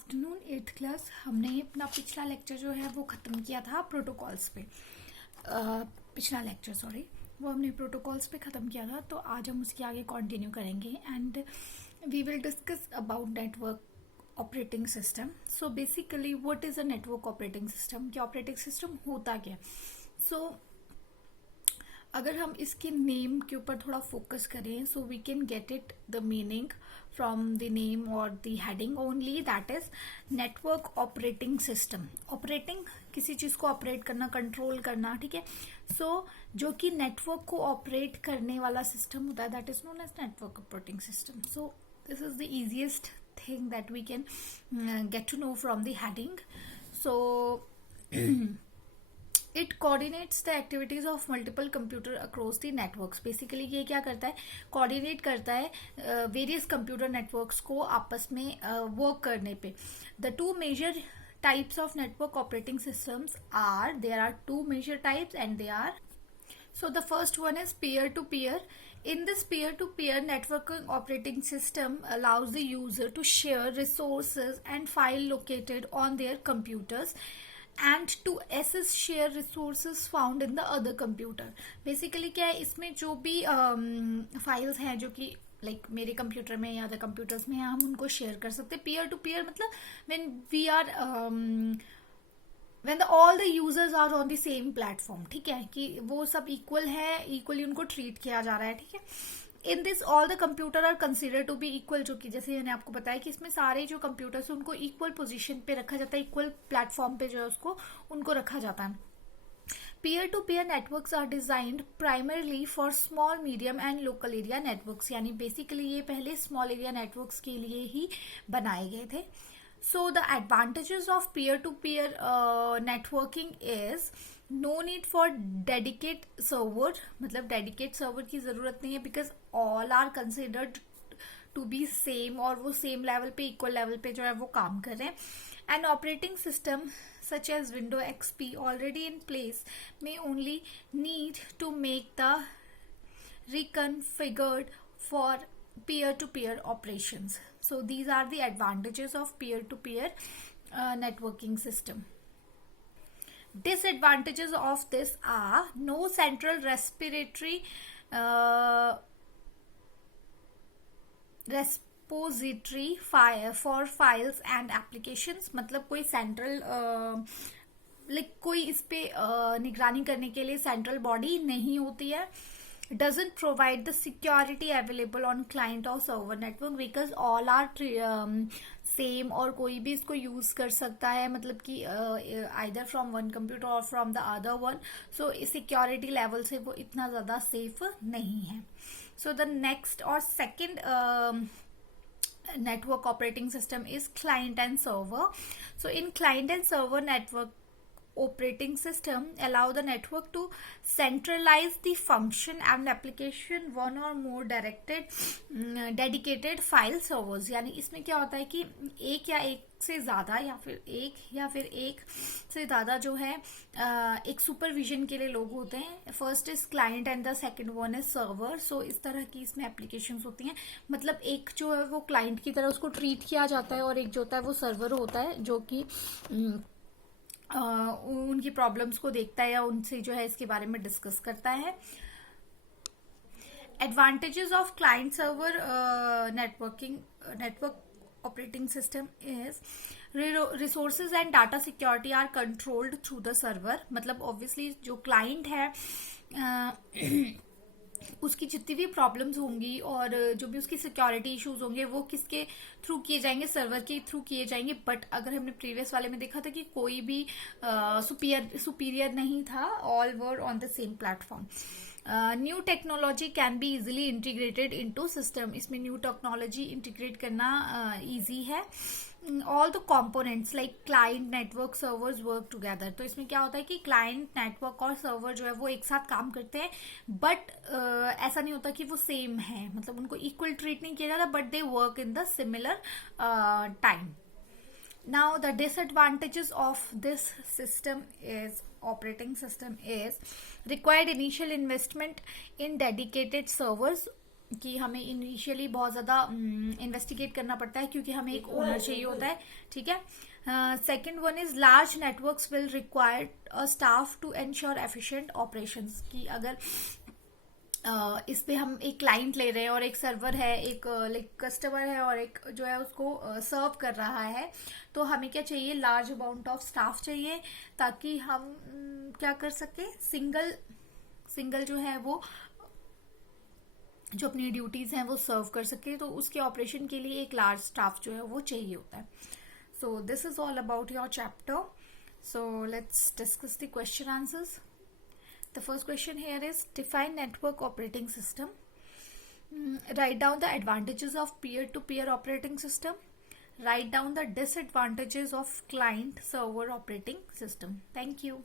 Afternoon 8th class हमने अपना पिछला लेक्चर जो है वो ख़त्म किया था प्रोटोकॉल्स पे। पिछला लेक्चर सॉरी वो हमने प्रोटोकॉल्स पे ख़त्म किया था, तो आज हम उसके आगे कंटिन्यू करेंगे and we will discuss about network operating system. So basically what is a network operating system, कि ऑपरेटिंग सिस्टम होता क्या। सो अगर हम इसके नेम के ऊपर थोड़ा फोकस करें, so we can get it the meaning from the name or the heading only, that is network operating system. Operating किसी चीज को ऑपरेट करना, कंट्रोल करना, ठीक है। सो जो कि नेटवर्क को ऑपरेट करने वाला सिस्टम होता है, that is known as network operating system. So this is the easiest thing that we can get to know from the heading. So it coordinates the activities of multiple computer across the networks. Basically ये क्या करता है, coordinate करता है various computer networks को आपस में work करने पे। The two major types of network operating systems are, there are two major types and they are, so the first one is peer-to-peer. In this peer-to-peer networking operating system allows the user to share resources and file located on their computers and to access share resources found in the other computer. Basically क्या है, इसमें जो भी files हैं जो कि like मेरे computer में या अदर कंप्यूटर्स में हम उनको शेयर कर सकते हैं। पीयर टू पीयर मतलब when we are when all the users are on the same platform, ठीक है, कि वो सब इक्वल है, इक्वली उनको ट्रीट किया जा रहा है, ठीक है। In this all the computer are consider to be equal, जो कि जैसे मैंने आपको बताया कि इसमें सारे जो कंप्यूटर्स उनको इक्वल पोजीशन पे रखा जाता है, इक्वल प्लेटफॉर्म पे जो है उसको उनको रखा जाता है। Peer-to-peer networks are designed primarily for small, medium and local area networks, यानी basically ये पहले small area networks के लिए ही बनाए गए थे। So the advantages of peer-to-peer networking is no need for dedicate server, मतलब dedicate server की जरूरत नहीं है, because all are considered to be same और वो same level पे, equal level पे जो है वो काम कर रहे हैं। An operating system such as Windows XP already in place may only need to make the reconfigured for peer-to-peer operations. So these are the advantages of peer-to-peer networking system. Disadvantages of this are no central repository for files and applications, मतलब कोई central कोई इस पे निगरानी करने के लिए central body नहीं होती है। doesn't provide the security available on client or server network because all are same और कोई भी इसको यूज कर सकता है, मतलब कि either from one computer or from the other one. so security level से वो इतना ज्यादा सेफ नहीं है। so the next or second network operating system is client and server. So in client and server network operating system allow the network to centralize the function and application one or more dedicated file servers, यानी इसमें क्या होता है कि एक या एक से ज्यादा या फिर एक से ज्यादा जो है एक सुपरविजन के लिए लोग होते हैं। First is client and the second one is server. So इस तरह की इसमें एप्लीकेशंस होती हैं, मतलब एक जो है वो क्लाइंट की तरह उसको ट्रीट किया जाता है और एक जो होता है वो सर्वर होता है जो कि उनकी प्रॉब्लम्स को देखता है या उनसे जो है इसके बारे में डिस्कस करता है। Advantages of client server network operating system is resources and data security are controlled through the server. मतलब ऑब्वियसली जो क्लाइंट है उसकी जितनी भी प्रॉब्लम्स होंगी और जो भी उसकी सिक्योरिटी इश्यूज होंगे वो किसके थ्रू किए जाएंगे, सर्वर के थ्रू किए जाएंगे। बट अगर हमने प्रीवियस वाले में देखा था कि कोई भी सुपीरियर नहीं था, all were on the same platform. New technology can be easily integrated into system, इसमें न्यू टेक्नोलॉजी इंटीग्रेट करना इजी है। All the components like client network servers work together, तो इसमें क्या होता है कि क्लाइंट नेटवर्क और सर्वर जो है वो एक साथ काम करते हैं, बट ऐसा नहीं होता कि वो सेम है, मतलब उनको इक्वल ट्रीट नहीं किया जाता, but they work in the similar time. Now the disadvantages of this system is operating system is required initial investment in dedicated servers कि हमें इनिशियली बहुत ज़्यादा इन्वेस्टिगेट करना पड़ता है, क्योंकि हमें एक ओनर चाहिए होता है, ठीक है। Second one is large networks will require a staff to ensure efficient operations, कि अगर इस पे हम एक क्लाइंट ले रहे हैं और एक सर्वर है, एक लाइक कस्टमर है और एक जो है उसको सर्व कर रहा है, तो हमें क्या चाहिए, लार्ज अमाउंट ऑफ स्टाफ चाहिए, ताकि हम क्या कर सके, सिंगल सिंगल जो है वो जो अपनी ड्यूटीज हैं वो सर्व कर सके, तो उसके ऑपरेशन के लिए एक लार्ज स्टाफ जो है वो चाहिए होता है। सो this is all about your chapter. So let's discuss the question answers. The first question here is define network operating system. Write down the advantages of peer-to-peer operating system. Write down the disadvantages of client server operating system. Thank you.